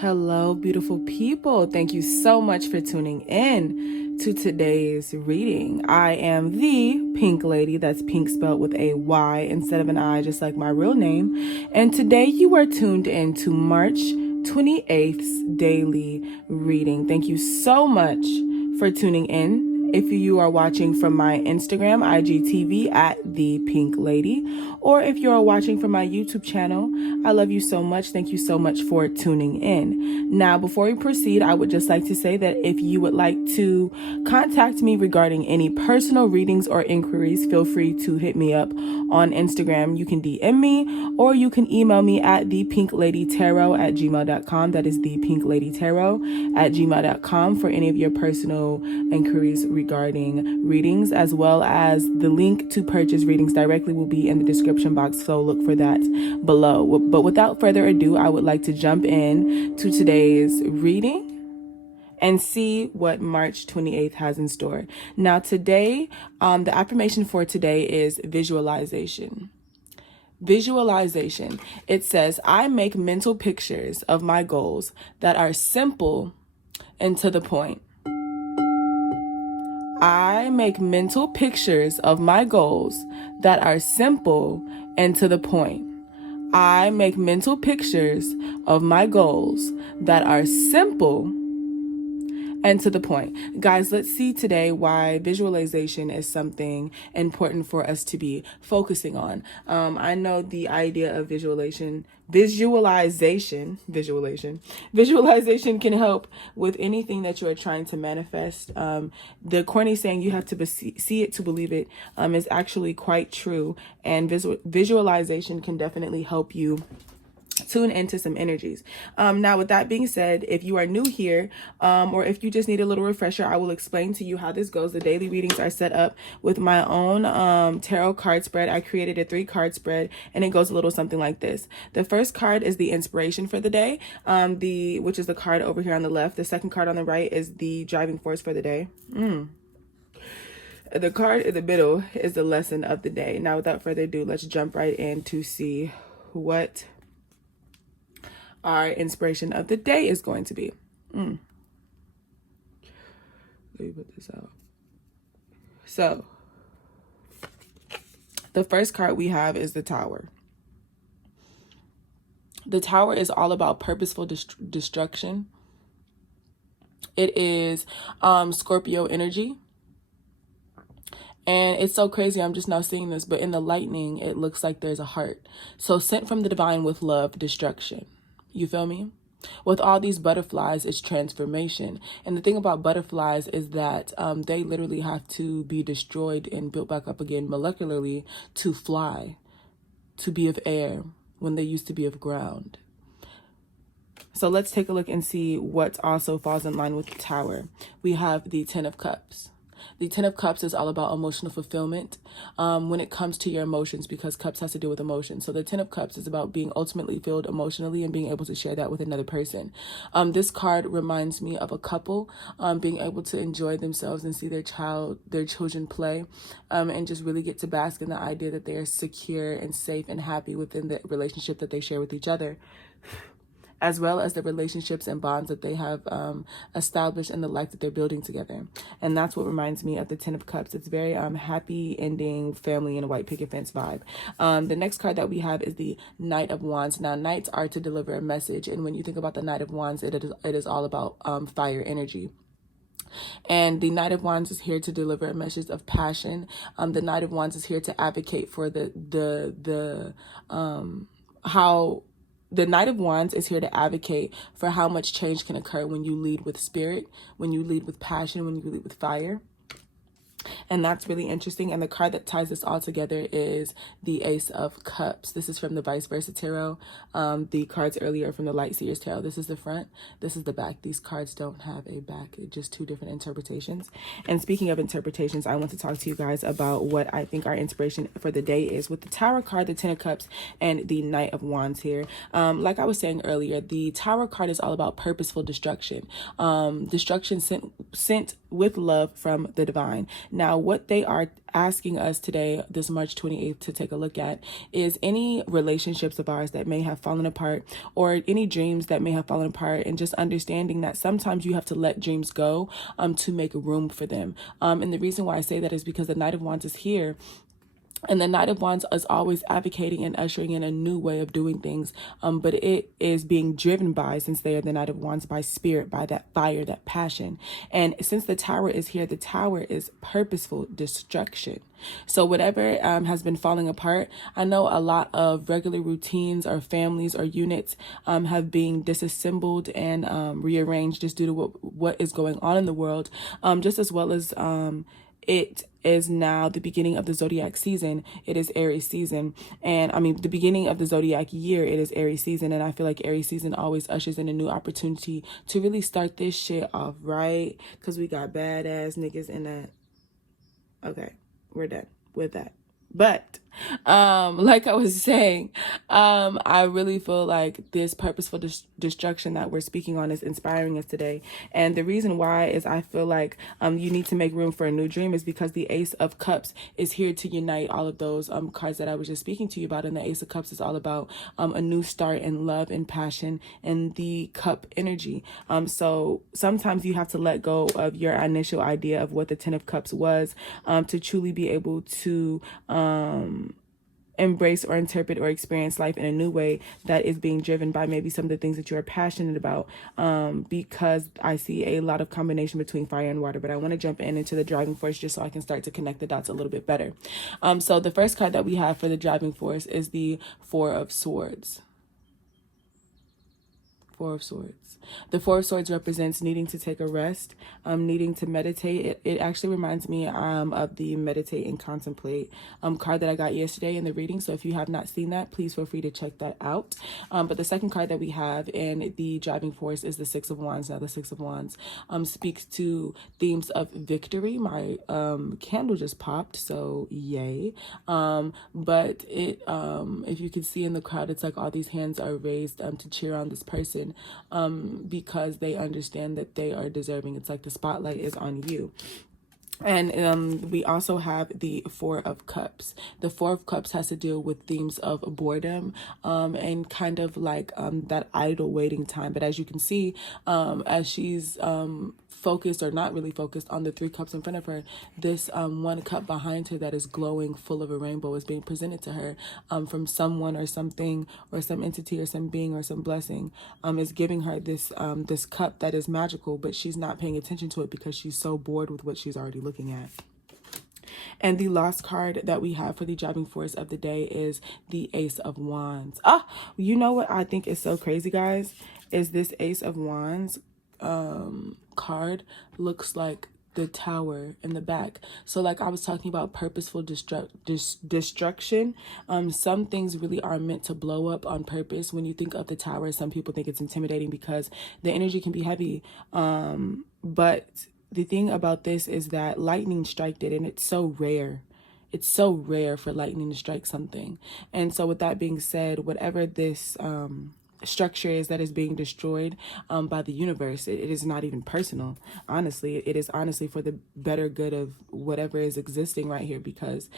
Hello, beautiful people. Thank you so much for tuning in to today's reading. I am the Pink Lady. That's pink spelled with a Y instead of an I, just like my real name. And today you are tuned in to March 28th's daily reading. Thank you so much for tuning in. If you are watching from my Instagram, IGTV at The Pink Lady, or if you are watching from my YouTube channel, I love you so much. Thank you so much for tuning in. Now, before we proceed, I would just like to say that if you would like to contact me regarding any personal readings or inquiries, feel free to hit me up on Instagram. You can DM me or you can email me at thepinkladytarot@gmail.com. That is thepinkladytarot@gmail.com for any of your personal inquiries regarding readings, as well as the link to purchase readings directly will be in the description box, so look for that below. But without further ado, I would like to jump in to today's reading and see what March 28th has in store. Now today, the affirmation for today is visualization. Visualization. It says, I make mental pictures of my goals that are simple and to the point. I make mental pictures of my goals that are simple and to the point. I make mental pictures of my goals that are simple and to the point. Guys, let's see today why visualization is something important for us to be focusing on. I know the idea of visualization can help with anything that you are trying to manifest. The corny saying, you have to see it to believe it, is actually quite true. And visualization can definitely help you tune into some energies. Now, with that being said, if you are new here, or if you just need a little refresher, I will explain to you how this goes. The daily readings are set up with my own tarot card spread. I created a 3-card spread, and it goes a little something like this. The first card is the inspiration for the day, which is the card over here on the left. The second card on the right is the driving force for the day. The card in the middle is the lesson of the day. Now, without further ado, let's jump right in to see what our inspiration of the day is going to be. Let me put this out. So, the first card we have is the Tower. The Tower is all about purposeful destruction. It is Scorpio energy. And it's so crazy, I'm just now seeing this, but in the lightning, it looks like there's a heart. So, sent from the divine with love, destruction. You feel me? With all these butterflies, it's transformation. And the thing about butterflies is that they literally have to be destroyed and built back up again molecularly to fly, to be of air when they used to be of ground. So let's take a look and see what also falls in line with the Tower. We have the Ten of Cups. The Ten of Cups is all about emotional fulfillment when it comes to your emotions, because cups has to do with emotions. So the Ten of Cups is about being ultimately filled emotionally and being able to share that with another person. This card reminds me of a couple being able to enjoy themselves and see their children play, and just really get to bask in the idea that they are secure and safe and happy within the relationship that they share with each other, as well as the relationships and bonds that they have established in the life that they're building together. And that's what reminds me of the Ten of Cups. It's very happy ending, family, and a white picket fence vibe. The next card that we have is the Knight of Wands. Now, knights are to deliver a message. And when you think about the Knight of Wands, it is all about fire energy. And the Knight of Wands is here to deliver a message of passion. The Knight of Wands is here to advocate for the Knight of Wands is here to advocate for how much change can occur when you lead with spirit, when you lead with passion, when you lead with fire. And that's really interesting. And the card that ties this all together is the Ace of Cups. This is from the Vice Versa Tarot. The cards earlier from the Light Seers Tarot. This is the front. This is the back. These cards don't have a back. It's just two different interpretations. And speaking of interpretations, I want to talk to you guys about what I think our inspiration for the day is with the Tower card, the Ten of Cups, and the Knight of Wands here. Like I was saying earlier, the Tower card is all about purposeful destruction. Destruction sent with love from the divine. Now, what they are asking us today, this March 28th, to take a look at is any relationships of ours that may have fallen apart, or any dreams that may have fallen apart, and just understanding that sometimes you have to let dreams go to make room for them. And the reason why I say that is because the Knight of Wands is here. And the Knight of Wands is always advocating and ushering in a new way of doing things. But it is being driven by, since they are the Knight of Wands, by spirit, by that fire, that passion. And since the Tower is here, the Tower is purposeful destruction. So whatever has been falling apart, I know a lot of regular routines or families or units have been disassembled and rearranged just due to what is going on in the world, just as well as it is now the beginning of the zodiac season. It is Aries season. And I mean, the beginning of the zodiac year, it is Aries season. And I feel like Aries season always ushers in a new opportunity to really start this shit off right. Because we got badass niggas in that. Okay, we're done with that. But like I was saying, I really feel like this purposeful destruction that we're speaking on is inspiring us today. And the reason why is I feel like you need to make room for a new dream is because the Ace of Cups is here to unite all of those cards that I was just speaking to you about. And the Ace of Cups is all about a new start in love and passion and the cup energy. So sometimes you have to let go of your initial idea of what the Ten of Cups was to truly be able to embrace or interpret or experience life in a new way that is being driven by maybe some of the things that you're passionate about, because I see a lot of combination between fire and water. But I want to jump into the driving force just so I can start to connect the dots a little bit better. So the first card that we have for the driving force is the Four of Swords. Four of Swords. The Four of Swords represents needing to take a rest, needing to meditate. It actually reminds me of the meditate and contemplate card that I got yesterday in the reading. So if you have not seen that, please feel free to check that out. But the second card that we have in the driving force is the Six of Wands. Now the Six of Wands speaks to themes of victory. My candle just popped, so yay. But it if you can see in the crowd, it's like all these hands are raised to cheer on this person, because they understand that they are deserving. It's like the spotlight is on you. And we also have the Four of Cups. The Four of Cups has to deal with themes of boredom and kind of like that idle waiting time. But as you can see, as she's focused or not really focused on the three cups in front of her, this one cup behind her that is glowing full of a rainbow is being presented to her from someone or something or some entity or some being or some blessing is giving her this this cup that is magical, but she's not paying attention to it because she's so bored with what she's already looking at. And the last card that we have for the driving force of the day is the Ace of Wands. You know what I think is so crazy, guys, is this Ace of Wands card looks like the Tower in the back. So like I was talking about purposeful destruction, some things really are meant to blow up on purpose. When you think of the Tower, some people think it's intimidating because the energy can be heavy, but the thing about this is that lightning striked it, and it's so rare. It's so rare for lightning to strike something. And so with that being said, whatever this structure is that is being destroyed by the universe, it is not even personal. Honestly, it is honestly for the better good of whatever is existing right here, because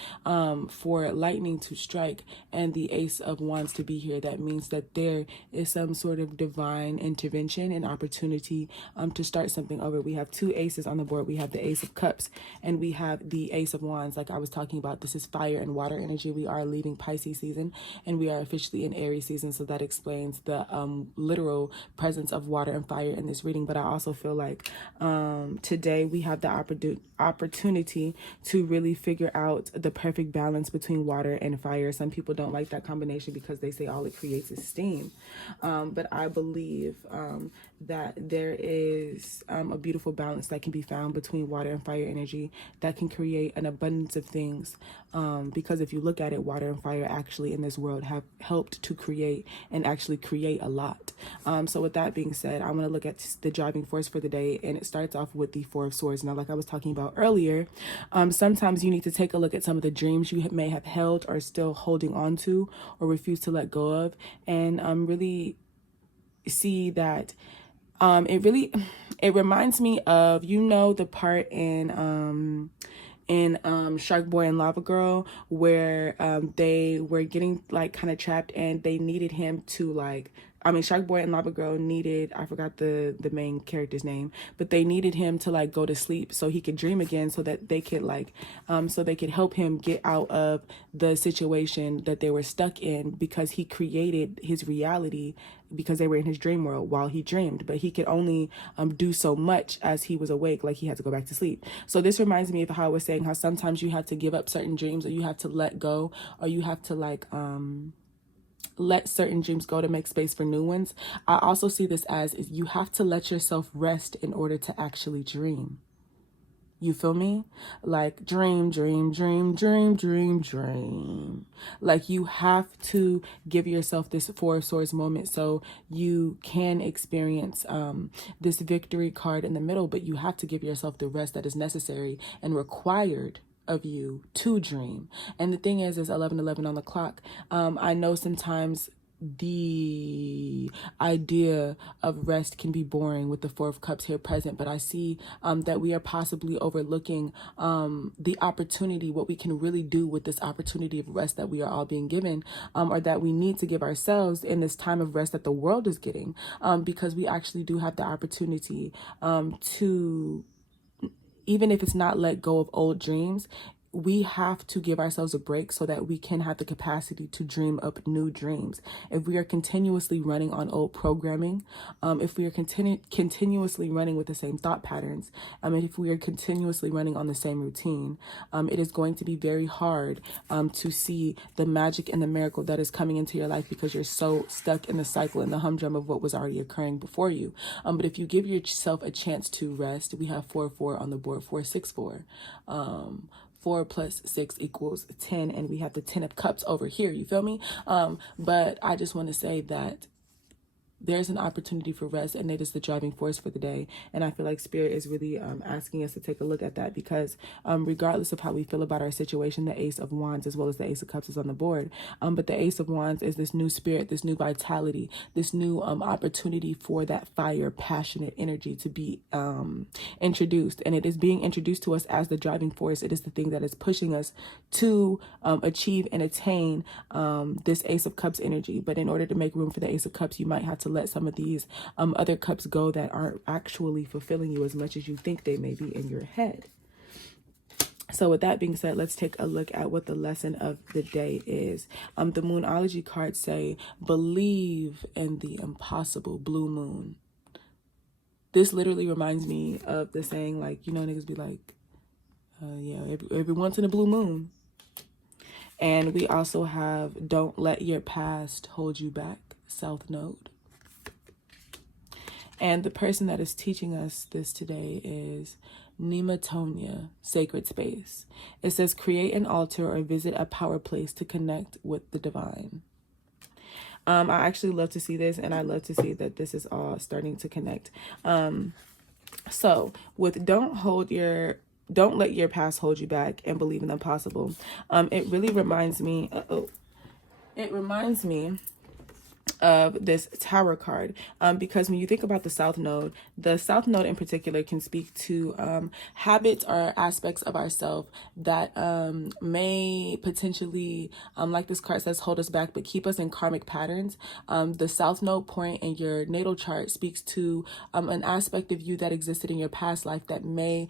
for lightning to strike and the Ace of Wands to be here, that means that there is some sort of divine intervention and opportunity to start something over. We have two aces on the board. We have the Ace of Cups and we have the Ace of Wands. Like I was talking about, this is fire and water energy. We are leaving Pisces season and we are officially in Aries season, so that explains the literal presence of water and fire in this reading. But I also feel like today we have the opportunity to really figure out the perfect balance between water and fire. Some people don't like that combination because they say all it creates is steam, but I believe that there is a beautiful balance that can be found between water and fire energy that can create an abundance of things, because if you look at it, water and fire actually in this world have helped to create and actually create a lot. So with that being said, I want to look at the driving force for the day, and it starts off with the Four of Swords. Now, like I was talking about earlier, sometimes you need to take a look at some of the dreams you may have held or still holding on to or refuse to let go of, and really see that It reminds me of, you know, the part in Shark Boy and Lava Girl where they were getting like kind of trapped and they needed him to like, I mean, Shark Boy and Lava Girl needed, I forgot the main character's name, but they needed him to like go to sleep so he could dream again, so that they could like so they could help him get out of the situation that they were stuck in, because he created his reality because they were in his dream world while he dreamed, but he could only do so much as he was awake, like he had to go back to sleep. So this reminds me of how I was saying how sometimes you have to give up certain dreams, or you have to let go, or you have to like let certain dreams go to make space for new ones. I also see this as is you have to let yourself rest in order to actually dream. You feel me? Like dream, dream, dream, dream, dream, dream. Like you have to give yourself this Four of Swords moment so you can experience this victory card in the middle, but you have to give yourself the rest that is necessary and required of you to dream. And the thing is 11:11 on the clock. I know sometimes the idea of rest can be boring with the Four of Cups here present, but I see that we are possibly overlooking the opportunity, what we can really do with this opportunity of rest that we are all being given, or that we need to give ourselves in this time of rest that the world is getting, because we actually do have the opportunity to, even if it's not let go of old dreams, we have to give ourselves a break so that we can have the capacity to dream up new dreams. If we are continuously running on old programming, if we are continuously running with the same thought patterns, and if we are continuously running on the same routine, it is going to be very hard to see the magic and the miracle that is coming into your life, because you're so stuck in the cycle and the humdrum of what was already occurring before you. But if you give yourself a chance to rest, we have 4-4 on the board, 4-6-4. 4 plus 6 equals 10, and we have the 10 of Cups over here, you feel me? But I just want to say that there's an opportunity for rest, and it is the driving force for the day. And I feel like Spirit is really asking us to take a look at that, because regardless of how we feel about our situation, the Ace of Wands as well as the Ace of Cups is on the board. But the Ace of Wands is this new spirit, this new vitality, this new opportunity for that fire, passionate energy to be introduced. And it is being introduced to us as the driving force. It is the thing that is pushing us to achieve and attain this Ace of Cups energy. But in order to make room for the Ace of Cups, you might have to let some of these other cups go that aren't actually fulfilling you as much as you think they may be in your head. So with that being said, let's take a look at what the lesson of the day is. The Moonology cards say, believe in the impossible, blue moon. This literally reminds me of the saying, like, you know, niggas be like, yeah, every once in a blue moon. And we also have, don't let your past hold you back, South Node. And the person that is teaching us this today is Nematonia, Sacred Space. It says, create an altar or visit a power place to connect with the divine. I actually love to see this, and I love to see that this is all starting to connect. So with don't let your past hold you back and believe in the possible. It really reminds me, of this Tower card, because when you think about the South Node in particular can speak to habits or aspects of ourselves that may potentially, like this card says, hold us back but keep us in karmic patterns. The South Node point in your natal chart speaks to an aspect of you that existed in your past life that may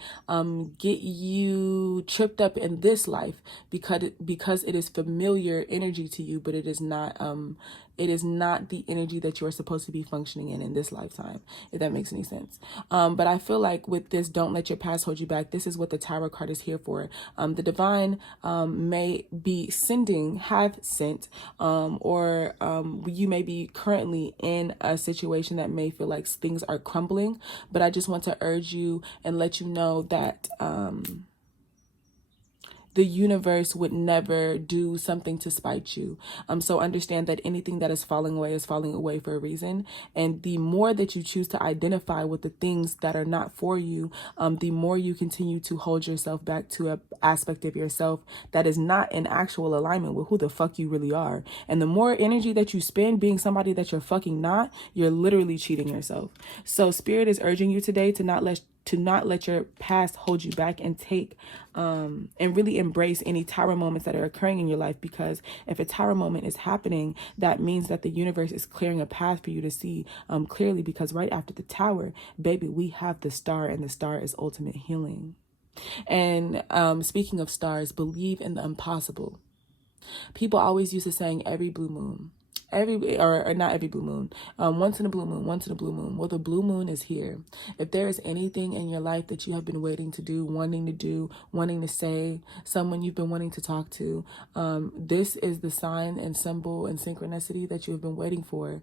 get you tripped up in this life because it is familiar energy to you, but it is not the energy that you are supposed to be functioning in this lifetime, if that makes any sense. But I feel like with this, don't let your past hold you back, this is what the Tower card is here for. The divine may be have sent, or you may be currently in a situation that may feel like things are crumbling. But I just want to urge you and let you know that the universe would never do something to spite you. So understand that anything that is falling away for a reason. And the more that you choose to identify with the things that are not for you, the more you continue to hold yourself back to an aspect of yourself that is not in actual alignment with who the fuck you really are. And the more energy that you spend being somebody that you're fucking not, you're literally cheating yourself. So spirit is urging you today to not let your past hold you back, and take and really embrace any tower moments that are occurring in your life. Because if a tower moment is happening, that means that the universe is clearing a path for you to see clearly. Because right after the tower, baby, we have the star, and the star is ultimate healing. And speaking of stars, believe in the impossible. People always use the saying every blue moon. Or not every blue moon, once in a blue moon, once in a blue moon. Well, the blue moon is here. If there is anything in your life that you have been waiting to do, wanting to say, someone you've been wanting to talk to, this is the sign and symbol and synchronicity that you have been waiting for.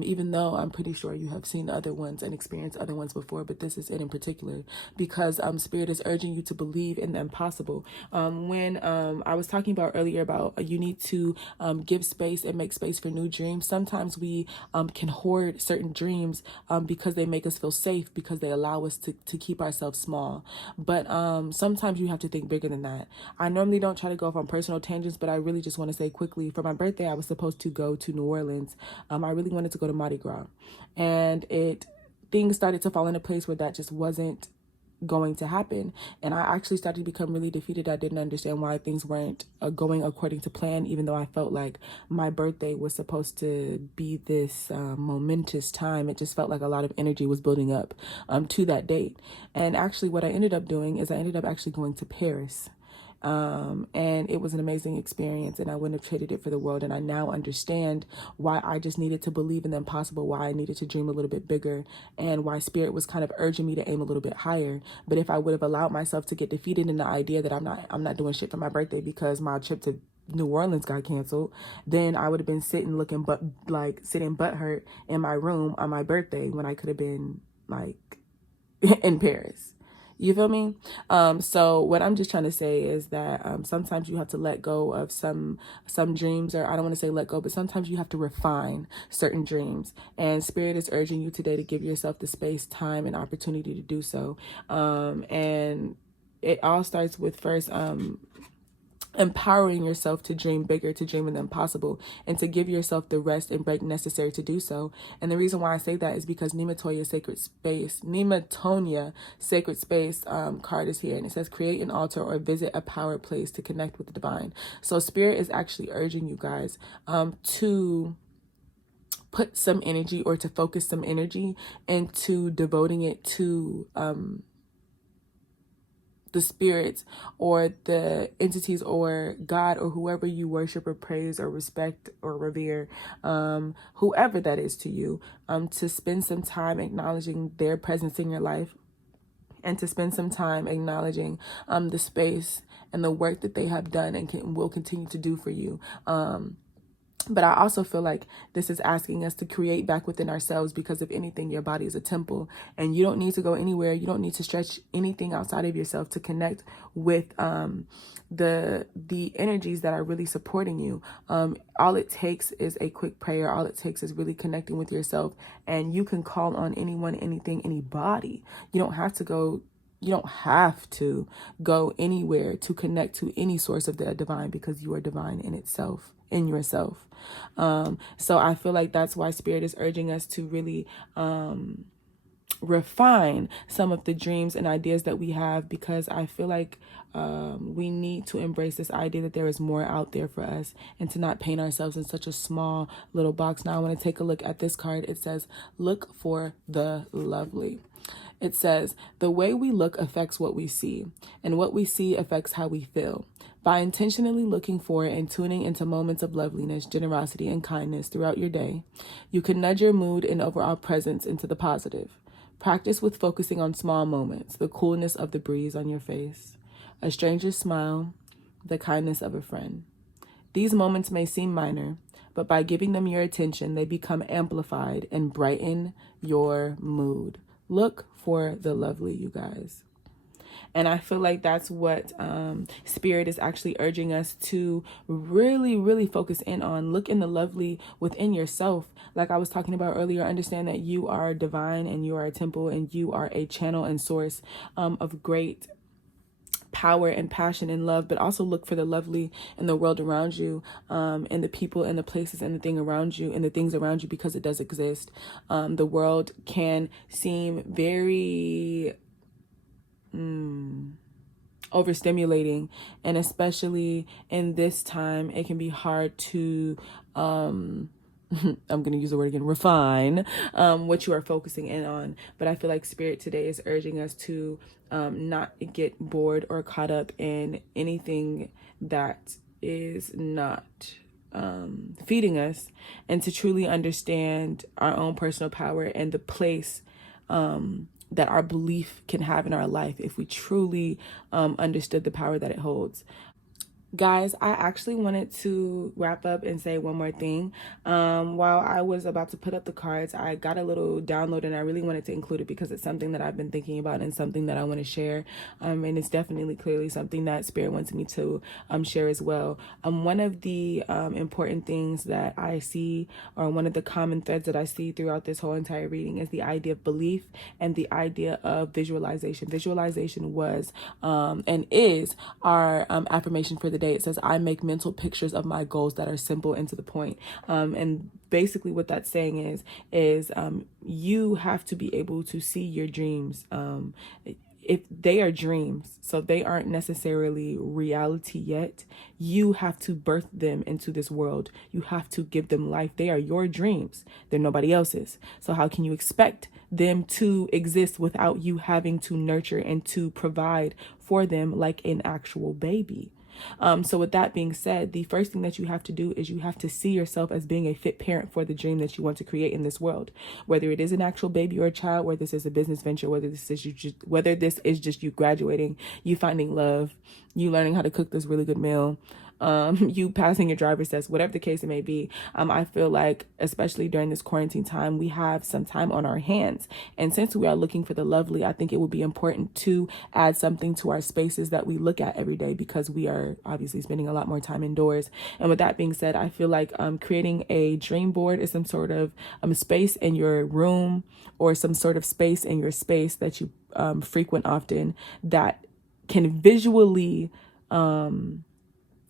Even though I'm pretty sure you have seen other ones and experienced other ones before, but this is it in particular, because spirit is urging you to believe in the impossible. When I was talking about earlier about you need to give space and make space for new dreams. Sometimes we can hoard certain dreams because they make us feel safe, because they allow us to keep ourselves small. But sometimes you have to think bigger than that. I normally don't try to go off on personal tangents, but I really just want to say quickly, for my birthday, I was supposed to go to New Orleans. I really wanted to go to Mardi Gras, and things started to fall into place where that just wasn't going to happen. And I actually started to become really defeated. I didn't understand why things weren't going according to plan, even though I felt like my birthday was supposed to be this momentous time. It just felt like a lot of energy was building up to that date. And actually what I ended up doing is I ended up actually going to Paris. And it was an amazing experience, and I wouldn't have traded it for the world. And I now understand why I just needed to believe in the impossible, why I needed to dream a little bit bigger, and why spirit was kind of urging me to aim a little bit higher. But if I would have allowed myself to get defeated in the idea that I'm not doing shit for my birthday because my trip to New Orleans got canceled, then I would have been sitting butt hurt in my room on my birthday when I could have been like in Paris. You feel me? So what I'm just trying to say is that sometimes you have to let go of some dreams, or I don't want to say let go, but sometimes you have to refine certain dreams. And spirit is urging you today to give yourself the space, time, and opportunity to do so. And it all starts with first empowering yourself to dream bigger, to dream in the impossible, and to give yourself the rest and break necessary to do so. And the reason why I say that is because Nematonia Sacred Space card is here, and it says create an altar or visit a powered place to connect with the divine. So spirit is actually urging you guys to put some energy, or to focus some energy into devoting it to the spirits or the entities or God or whoever you worship or praise or respect or revere, whoever that is to you, to spend some time acknowledging their presence in your life, and to spend some time acknowledging the space and the work that they have done and will continue to do for you. But I also feel like this is asking us to create back within ourselves, because if anything, your body is a temple, and you don't need to go anywhere. You don't need to stretch anything outside of yourself to connect with the energies that are really supporting you. All it takes is a quick prayer. All it takes is really connecting with yourself, and you can call on anyone, anything, anybody. You don't have to go anywhere to connect to any source of the divine, because you are divine in itself, in yourself. So I feel like that's why spirit is urging us to really refine some of the dreams and ideas that we have, because I feel like we need to embrace this idea that there is more out there for us, and to not paint ourselves in such a small little box. Now I want to take a look at this card. It says, look for the lovely. It says, the way we look affects what we see, and what we see affects how we feel. By intentionally looking for and tuning into moments of loveliness, generosity, and kindness throughout your day, you can nudge your mood and overall presence into the positive. Practice with focusing on small moments, the coolness of the breeze on your face, a stranger's smile, the kindness of a friend. These moments may seem minor, but by giving them your attention, they become amplified and brighten your mood. Look for the lovely, you guys. And I feel like that's what Spirit is actually urging us to really, really focus in on. Look in the lovely within yourself. Like I was talking about earlier, understand that you are divine and you are a temple and you are a channel and source of great power and passion and love, but also look for the lovely in the world around you, and the people and the places and the thing around you and the things around you, because it does exist. The world can seem very overstimulating, and especially in this time, it can be hard to I'm going to use the word again, refine what you are focusing in on. But I feel like Spirit today is urging us to not get bored or caught up in anything that is not feeding us, and to truly understand our own personal power and the place that our belief can have in our life if we truly understood the power that it holds. Guys, I actually wanted to wrap up and say one more thing. While I was about to put up the cards, I got a little download and I really wanted to include it because it's something that I've been thinking about and something that I want to share. And it's definitely clearly something that Spirit wants me to share as well. One of the important things that I see, or one of the common threads that I see throughout this whole entire reading, is the idea of belief and the idea of visualization. Visualization was and is our affirmation for the day. It says, I make mental pictures of my goals that are simple and to the point. And basically what that's saying is you have to be able to see your dreams. If they are dreams, so they aren't necessarily reality yet, you have to birth them into this world. You have to give them life. They are your dreams. They're nobody else's. So how can you expect them to exist without you having to nurture and to provide for them like an actual baby? So with that being said, the first thing that you have to do is you have to see yourself as being a fit parent for the dream that you want to create in this world, whether it is an actual baby or a child, whether this is a business venture, whether this is just you graduating, you finding love, you learning how to cook this really good meal, you passing your driver's test, whatever the case it may be. I feel like, especially during this quarantine time, we have some time on our hands. And since we are looking for the lovely, I think it would be important to add something to our spaces that we look at every day, because we are obviously spending a lot more time indoors. And with that being said, I feel like creating a dream board is some sort of space in your room, or some sort of space in your space that you frequent often, that can visually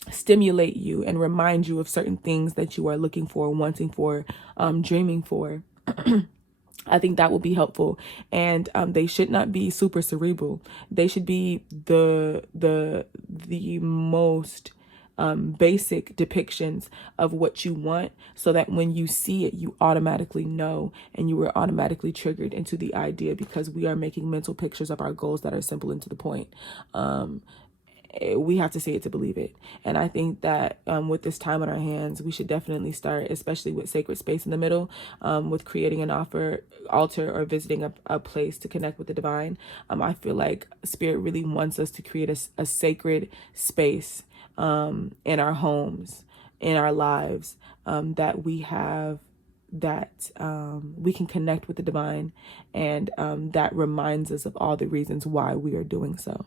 stimulate you and remind you of certain things that you are looking for, wanting for, dreaming for. I think that will be helpful. And they should not be super cerebral. They should be the most basic depictions of what you want, so that when you see it, you automatically know and you are automatically triggered into the idea, because we are making mental pictures of our goals that are simple and to the point. We have to see it to believe it. And I think that with this time on our hands, we should definitely start, especially with sacred space in the middle, with creating an altar or visiting a place to connect with the divine. I feel like Spirit really wants us to create a sacred space in our homes, in our lives, that we have, that we can connect with the divine, and that reminds us of all the reasons why we are doing so.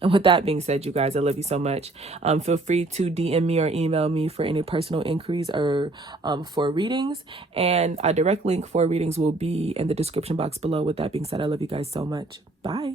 And with that being said, you guys, I love you so much. Feel free to DM me or email me for any personal inquiries or for readings. And a direct link for readings will be in the description box below. With that being said, I love you guys so much. Bye.